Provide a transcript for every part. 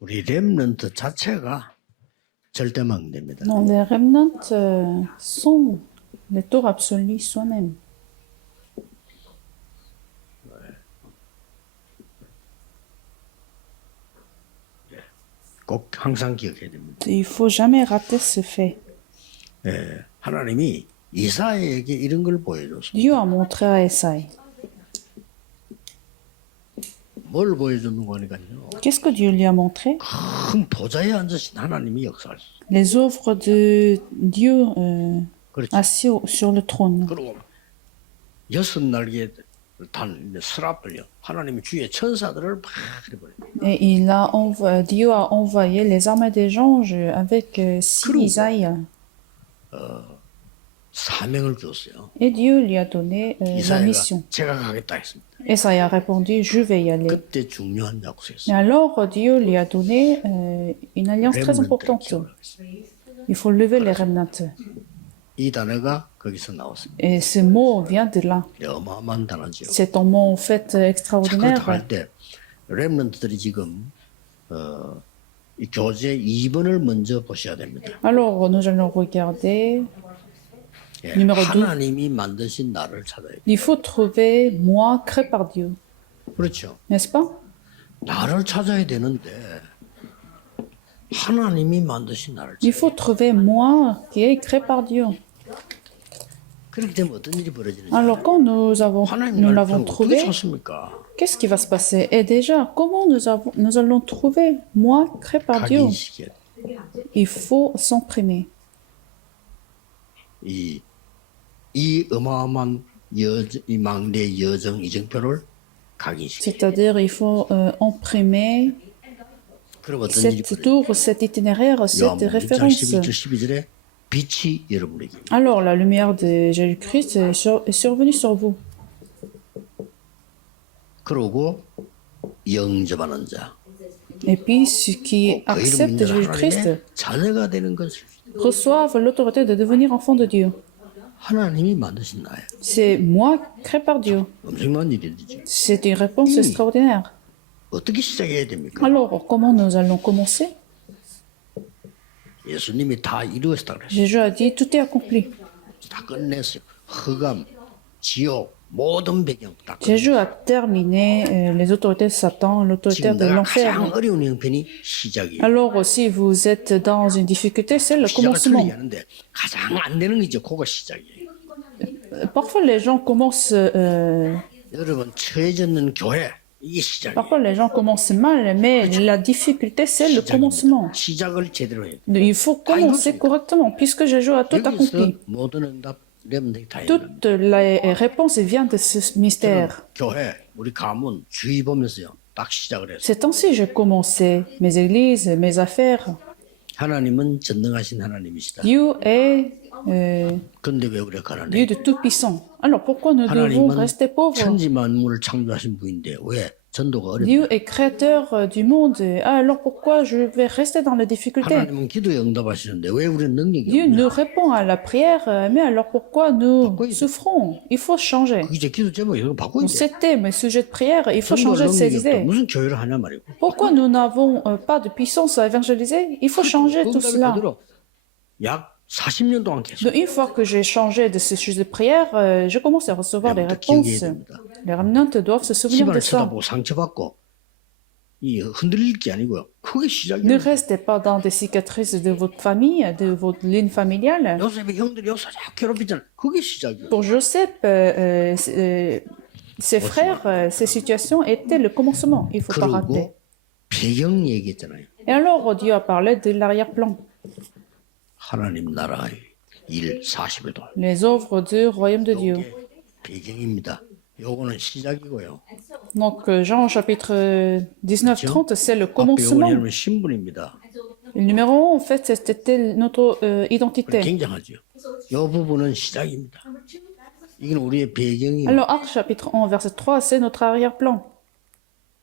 우리 렘넌트 자체가 절대망대입니다. Non, les remnants sont les tours absolues soi-même. 꼭 항상 기억해야 됩니다. Il faut jamais rater ce fait. 예, 하나님이 이사야에게 이런 걸 보여줬습니다. Dieu a montré à Esaïe. 뭘 보여주는 거니까요. Qu'est-ce que Dieu lui a montré? 큰 보좌에 앉으신 하나님이 역사하셨어요. Les œuvres de Dieu 그렇죠. assis sur le trône. 그리고 여섯 날개에 단 스라플요. 하나님이 주의 천사들을 막 해버려요. Et Dieu a envoyé les armées des anges avec six ailes. 사명을 줬어요. Et Dieu lui a donné la 이사야가 mission. 제가 가겠다 했습니다. Esaïe a répondu, je vais y aller. 그때 중요한 Et 약속이었어요. alors Dieu lui a donné une alliance très 렘넌트를 importante. 기억하겠습니다. Il faut lever les remnants. 이 단어가 거기서 나왔습니다. Et ce mot vient de là. 어마어마한 단어죠. C'est un mot en fait 그걸 extraordinaire. 할때 렘넌트들이 지금 이 교재 2번을 먼저 보셔야 됩니다. Alors nous allons regarder. 예, Numéro 2. 하나님이 만드신 나를 찾아야 돼요. Il faut trouver moi créé par Dieu. 그렇죠. N'est-ce pas? 나를 찾아야 되는데 하나님이 만드신 나를 Il 찾아야 faut trouver moi qui est créé par Dieu. 그렇게 되면 어떤 일이 벌어지는지 Alors quand nous 하나님 l'avons 말씀을 어떻게 trouvé, 찾습니까? qu'est-ce qui va se passer? Et déjà, comment nous allons trouver moi créé par Dieu? 각인시켜야 돼요. Il faut s'imprimer. 이 어마어마한 이 망대 여정 이정표를 각인시켜야 돼요. C'est-à-dire, il faut imprimer 그럼 어떤 일이 cette 벌어져요? tour, cet itinéraire, cette 요한복음 6장 référence. 11절 12절에 빛이 여러분에게 Alors, la lumière de Jésus-Christ est survenue sur vous. 그러고 영접하는 자 Et puis, ceux qui 그 이름 acceptent 믿는 Jésus-Christ 하나님의 자녀가 되는 것을 reçoivent l'autorité de devenir enfants de Dieu. 하나님이 만드신 나예요. C'est moi créé par Dieu. 엄청난 일이죠. C'est une réponse extraordinaire. 어떻게 시작해야 됩니까? Alors, comment nous allons commencer? 예수님이 다 이루었다 그랬어요. Jésus a dit, tout est accompli. 다 끝냈어요. 흑암, 지옥, 모든 배경 다 끝냈어요. Jésus a terminé les autorités de Satan, l'autorité 지금 de 내가 l'enfer. 가장 어려운 형편이 시작이에요. Alors, si vous êtes dans une difficulté, c'est le 시작을 commencement. 틀리게 하는데 가장 안 되는 게 이제 그거 시작이에요. Parfois, les gens commencent, 여러분 처해졌는 교회 이게 시작이에요. parfois les gens commencent mal, mais la difficulté, c'est le commencement. 시작을 제대로 해야 돼요. Il faut commencer correctement, puisque Jésus a tout accompli. 여기서 모든 응답 렘넌트가 다 있는 Toutes les réponses viennent de ce mystère. 교회 우리 가문 주의 보면서요 딱 시작을 했어요. C'est ainsi que j'ai commencé mes églises, mes affaires. 하나님은 전능하신 하나님이시다. Dieu est 그런데 왜 우리가 가난해? Dieu de tout-puissant. Alors pourquoi nous devons 하나님은 rester pauvres? 천지 만물을 창조하신 분인데 왜 전도가 어렵냐? Dieu est créateur du monde. Alors pourquoi je vais rester dans les difficultés? 하나님은 기도에 응답하시는데 왜 우리는 능력이 Dieu 없냐? nous répond à la prière, mais alors pourquoi nous souffrons? Il faut changer. 이제 기도 제목이 이거 바꿔야 돼. C'était mes sujets de prière, il faut 전도할 changer ces 능력이 없다. idées. 무슨 교회를 하냐 말이고. Pourquoi nous n'avons pas de puissance à évangéliser? Il faut changer tout 응답이 cela. 그대로 약 40년 동안 계속 Donc, une fois que j'ai changé de ce sujet de prière, je commence à recevoir les réponses. Les remnants doivent se souvenir de 집안을 ça. 쳐다보고 상처받고 이 흔들릴 게 아니고요. 그게 Ne 시작이에요. restez pas dans des cicatrices de votre famille, de votre ligne familiale. 요셉의 형들이 요셉 괴롭히잖아. 그게 시작이에요. Pour Joseph, ses frères, ces situations étaient le commencement. Il ne faut pas rater. 그리고 배경 얘기했잖아요. Et alors, Dieu a parlé de l'arrière-plan, 하나님 나라의 일 40을 도와. les œuvres du royaume de Dieu. 배경입니다. 요거는 시작이고요. Donc, Jean chapitre 19-30, c'est le 앞에 요거는 commencement. 여러분 신분입니다. Le numéro 1, en fait, c'était notre identité. 굉장하죠. 요 부분은 시작입니다. 이건 우리의 배경이에요. Alors, Actes chapitre 1, verset 3, c'est notre arrière-plan.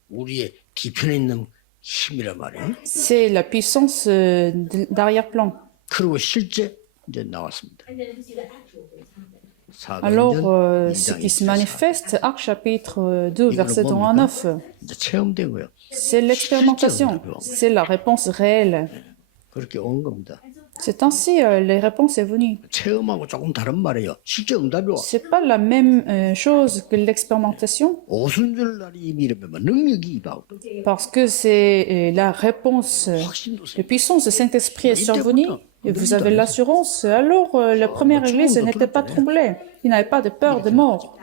우리의 뒤편에 있는 힘이란 말이에요. C'est la puissance d'arrière-plan. 그리고 실제 이제 나왔습니다. Alors, 사도행전 ce 2장 qui se 24절. manifeste, Actes chapitre 2, verset 1 à 9, 이제 체험된 거예요. c'est l'expérimentation, c'est la réponse réelle. 그렇게 온 겁니다. C'est ainsi les réponses est venue. 체험하고 조금 다른 말이에요. 실제 응답이 와. C'est pas la même chose que l'expérimentation, 오순절 날이 이미 이러면 능력이 임하고 parce que c'est la réponse, 확신도 la puissance du Saint-Esprit est survenue, et vous avez l'assurance. Alors, la première église n'était pas troublée, il n'avait pas de peur de mort.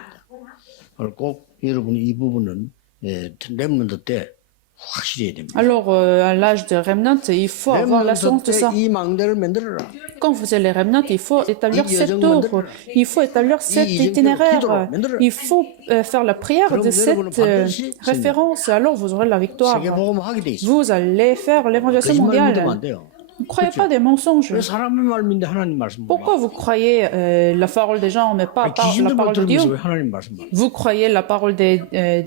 그걸 꼭 여러분이 이 부분은 렘넌트 때 확실히 해야 됩니다. Alors, à l'âge de remnant, il faut avoir l'assurance de 렘넌트 ça. 때 이 망대를 만들어라. Quand vous êtes les remnants, il faut établir cet ordre, il faut établir cet itinéraire, il faut faire la prière de cette référence, alors vous aurez la victoire. 세계복음 하게 돼 있어. Vous allez faire l'évangélisation 거짓말 믿으면 mondiale. 안 돼요. Ne croyez pas des mensonges. 왜 사람의 말 믿는데 하나님 말씀 못 Pourquoi vous croyez la parole des gens, mais pas la 귀신들 말 parole de 들으면서 Dieu? 왜 하나님 말씀 못 Vous croyez la parole des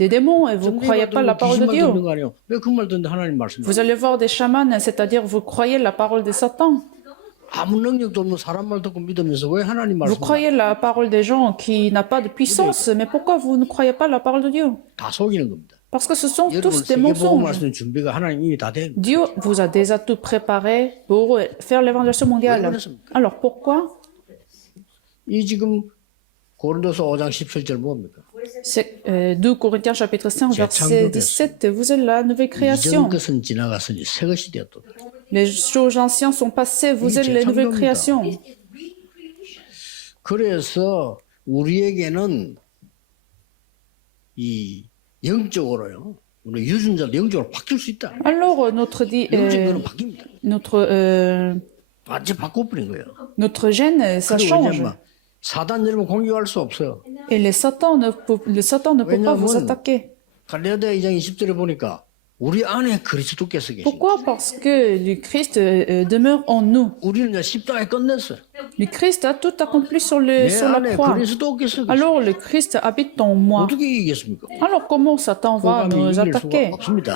démons et vous ne croyez pas la parole de 귀신만 Dieu. 듣는 거 아니에요? 왜 그 말 듣는데 하나님 말씀 못 Vous allez voir des chamans, c'est-à-dire vous croyez la parole de Satan. 아무 능력도 없는 사람 말 듣고 믿으면서 왜 하나님 Vous 말씀 croyez la parole des gens qui n'a pas de puissance, mais pourquoi vous ne croyez pas la parole de Dieu? 다 속이는 겁니다. Parce que ce sont 여러분 tous des 세계복음 mensonges. 말씀 준비가 하나님 이미 다 된. Dieu vous a déjà tout préparé pour faire l'évangélisation mondiale. Alors pourquoi? 이 지금 고린도서 5장 17절 뭡니까? C'est 2 Corinthiens chapitre 5 verset 17. Vous êtes la nouvelle création. 이전 것은 지나갔으니 새 것이 되었다. Les choses anciennes sont passées. Vous êtes les nouvelles créations. 그래서 우리에게는 이 영적으로요. 우리 유전자도 영적으로 바뀔 수 있다. Alors 영적으로 바뀝니다. 완전 바꿔버린 거예요. notre gène, ça 그리고 change. 왜냐면 사단 여러분 공격할 수 없어요. Et le Satan ne peut pas vous attaquer. 갈라디아 2장 20절에 보니까 우리 안에 그리스도께서 계십니다. Pourquoi? Parce que le Christ demeure en nous. 우리는 이제 십자가에 끝냈어요. Le Christ a tout accompli sur 내 la 안에 croix. 그리스도께서 계십니다. Alors le Christ habite en moi. 어떻게 이기겠습니까? Alors comment Satan va nous attaquer?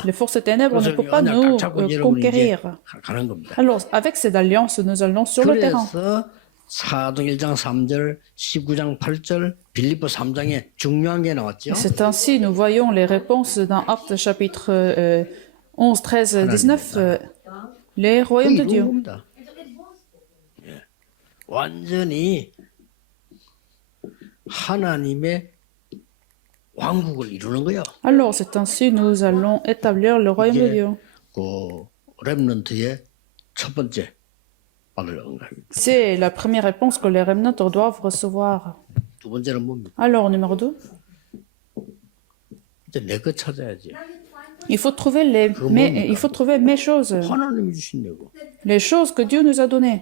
Les forces des ténèbres ne peuvent pas nous conquérir. 가는 겁니다. Alors avec cette alliance, nous allons sur le terrain. 그래서 사도행 1장 3절, 19장 8절, 빌립보 3장에 중요한 게 나왔죠. C'est ainsi, nous voyons les réponses dans Actes chapitre 11, 13, 19, les royaumes de 이루는 Dieu. 겁니다. 예. 완전히 하나님의 왕국을 이루는 거예요. Alors c'est ainsi, nous allons établir le royaume de Dieu. 그 렘넌트의 첫 번째 받을 응답입니다. C'est la première réponse que les remnants doivent recevoir. 두 번째는 뭡니까? Alors, numéro 2, 이제 내 것 찾아야지. il faut trouver mes choses, 하나님이 주신 내고 les choses que Dieu nous a données,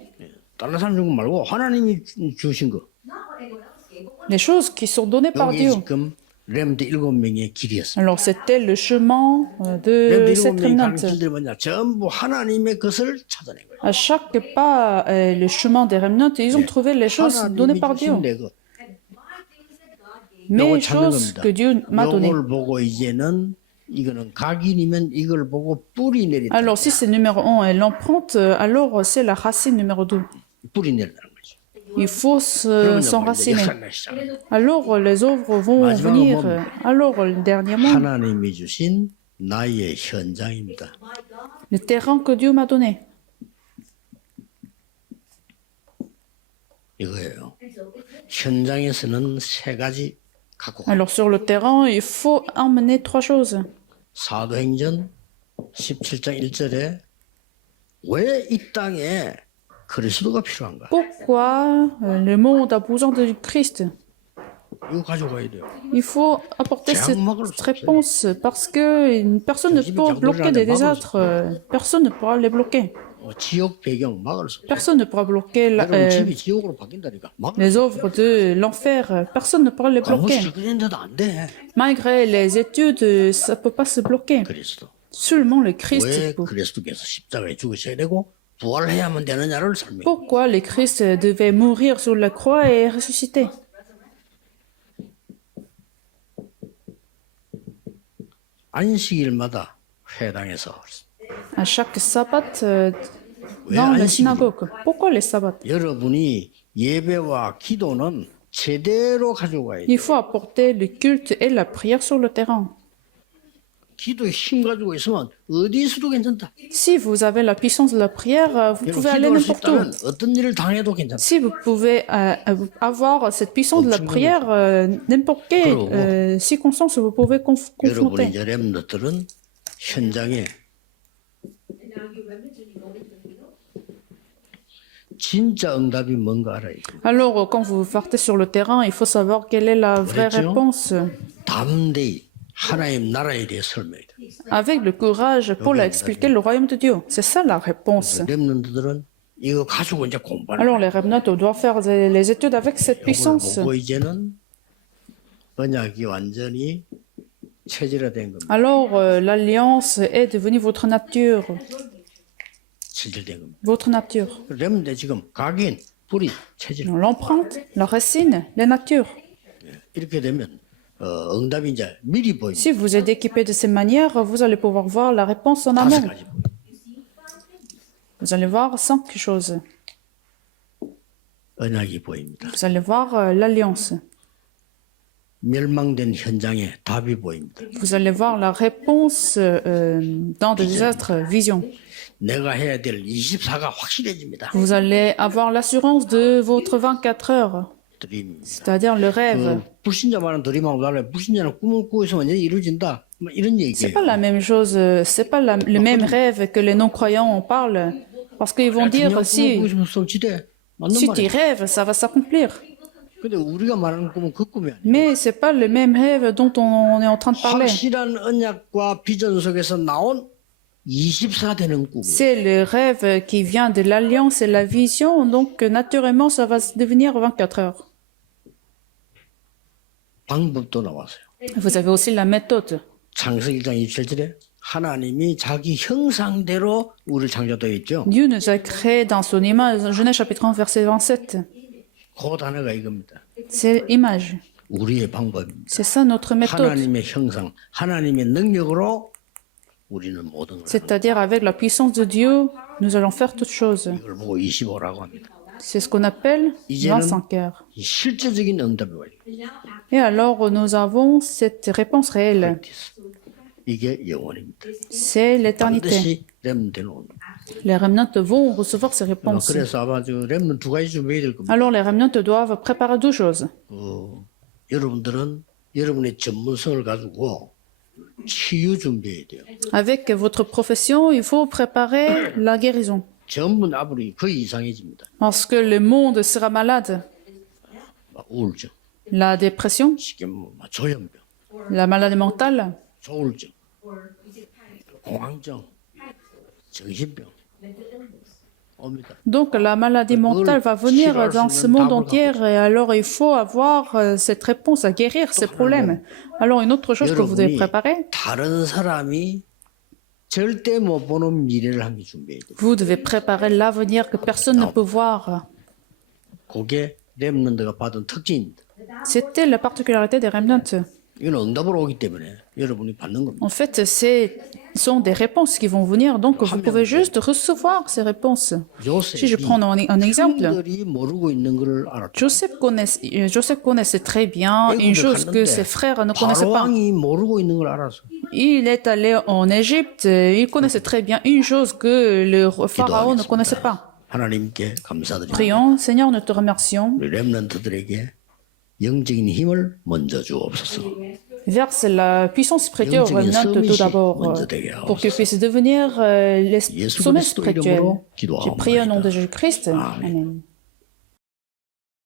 다른 사람 준 거 말고 하나님이 주신 거. les choses qui sont données par 여기 Dieu. 지금 렘드 7명의 길이었어요. Alors, c'était le chemin de 렘드 cette 7명이 가는 remnant. 길들이 뭐냐? 전부 하나님의 것을 찾아낸 거예요. À chaque pas, le chemin des remnants, ils ont trouvé les choses données 하나님이 par Dieu. 주신 내 것. Mes 요걸 찾는 choses 겁니다. que Dieu m'a données. 요걸 보고 이제는 이거는 각인이면 이걸 보고 뿌리 내린다. Alors, si c'est numéro 1 et l'empreinte, alors c'est la racine numéro 2. 뿌리 내린다는 거죠. Il faut 그러면 s'enraciner. 역사가 시작. Alors, les œuvres vont venir. Alors, dernièrement, 하나님이 주신 나의 현장입니다. le terrain que Dieu m'a donné. 이거예요. 현장에서는 세 가지 갖고 가. Alors, sur le terrain, il faut emmener 3 choses. 사도행전 17장 1절에 왜 이 땅에 그리스도가 필요한가? Pourquoi le monde a besoin de Christ? 이거 가져가야 돼요. Il faut apporter cette réponse parce que personne ne peut bloquer des désastres. Personne ne pourra les bloquer. 지옥 배경 막을 수 없어요. Personne ne pourra bloquer 여러분 집이 지옥으로 바뀐다니까. 막을 les œuvres de l'enfer. Personne ne pourra les bloquer. 아무것도 그랬는데도 안 돼. Malgré les études, ça ne peut pas se bloquer. 그리스도. Seulement le Christ 왜 peut. 그리스도께서 십자가에 죽으셔야 되고 부활해야만 되느냐를 설명해. Pourquoi le Christ devait mourir sur la croix et ressusciter? 안식일마다 회당에서 À chaque sabbat 왜 dans la 안식일? synagogue. Pourquoi les sabbats? 여러분이 예배와 기도는 제대로 가지고 가야 돼. Il faut apporter le culte et la prière sur le terrain. 기도의 힘 가지고 있으면 어디서도 괜찮다. Si vous avez la puissance de la prière, vous 여러분 pouvez aller 기도할 수 n'importe où. 있다면 어떤 일을 당해도 괜찮다. Si vous pouvez avoir cette puissance de la prière, n'importe quelle circonstance vous pouvez confronter. 여러분의 렘너들은 현장에 진짜 응답이 뭔가 알아야 돼. Alors, quand vous partez sur le terrain, il faut savoir quelle est la vraie 그랬죠? réponse. 담대히 하나님 나라에 대해 설명해야 돼. Avec le courage pour expliquer le royaume de Dieu. C'est ça la réponse. 렘너들은 이거 가지고 이제 공부하는 Alors, les remnants doivent faire les études avec cette 걸 puissance. 보고 이제는 언약이 완전히 체질화된 겁니다. Alors, l'alliance est devenue votre nature. 체질된 겁니다. Votre nature. 렘너들 지금 각인, 뿌리, 체질 L'empreinte, la racine, la nature. 이렇게 되면 응답이 이제 미리 보입니다. Si vous êtes équipé de ces manières, vous allez pouvoir voir la réponse en 다섯 amont. 가지 보입니다. Vous allez voir 5 choses. 언약이 보입니다. Vous allez voir l'alliance. 멸망된 현장에 답이 보입니다. Vous allez voir la réponse dans des désastres, vision. 내가 해야 될 24가 확실해집니다. Vous allez avoir l'assurance de votre 24 heures, 드림. c'est-à-dire le rêve. 불신자만은 드림하고 달라요. 불신자는 꿈을 꾸고 있으면 이제 이루어진다. 뭐 이런 C'est 얘기예요. pas la même chose, c'est pas le même rêve que les non-croyants en parlent. Parce qu'ils vont dire, 꿈을 si, 꾸고 있으면 성취돼. 맞는 si tu 말이에요. rêves, ça va s'accomplir. 근데 우리가 말하는 꿈은 그 꿈이 아니에요. Mais c'est pas le même rêve dont on est en train de parler. 확실한 언약과 비전 속에서 나온 24 되는 꿈. C'est le rêve qui vient de l'alliance et la vision, donc naturellement ça va devenir 24 heures. 방법도 나왔어요. Vous avez aussi la méthode. 창세기 1장 27절에 하나님이 자기 형상대로 우리를 창조되어 있죠. Dieu nous a créés dans son image. Genèse chapitre 1 verset 27. 그 단어가 이겁니다. C'est image. 우리의 방법입니다. C'est ça notre méthode. 하나님의 형상, 하나님의 능력으로 우리는 모든 걸 C'est-à-dire avec la puissance de Dieu, nous allons faire toutes choses. 이걸 보고 25라고 합니다. C'est ce qu'on appelle 25 heures. 이 실제적인 응답이 와요. Et alors nous avons cette réponse réelle. 이게 영원입니다. C'est l'éternité. 반드시 렘넌트는 옵니다. Les remnants vont recevoir ces réponses. 그래서 아마 렘넌트 두 가지 준비해야 될 겁니다. Alors les remnants doivent préparer deux choses. 여러분들은 여러분의 전문성을 가지고 치유 준비해야 돼요. Avec votre profession, il faut préparer la guérison. 전부 나불이 거의 이상해집니다. Parce que le monde sera malade. 막 우울증, La dépression, 쉽게 막 조현병, la maladie mentale, 조울증, 공황증, 정신병 옵니다. donc la maladie mentale va venir dans ce monde entier et alors il faut avoir cette réponse à guérir ces problèmes. Alors une autre chose que vous devez 여러분이 préparer, 다른 사람이 절대 못 보는 미래를 함께 준비해야 돼요. vous devez préparer l'avenir que personne ne peut voir. 그게 렘넌트가 받은 특징입니다. C'était la particularité des remnants. 이건 응답으로 오기 때문에 여러분이 받는 겁니다. En fait, ce sont des réponses qui vont venir, donc vous pouvez juste recevoir ces réponses. Si je prends un exemple, 형들이 모르고 있는 걸 알았죠. Joseph connaissait très bien une chose que ses frères ne connaissaient pas. 바로왕이 모르고 있는 걸 알았어. Il est allé en Égypte, il connaissait très bien une chose que le pharaon ne connaissait pas. 하나님께 감사드립니다. Prions, Seigneur, nous te remercions. 우리 렘넌트들에게 영적인 힘을 먼저 주옵소서. Verse la puissance spirituelle aux remnants tout d'abord, pour qu'ils puissent devenir les sommets spirituels. J'ai prié au nom de Jésus-Christ. Amen.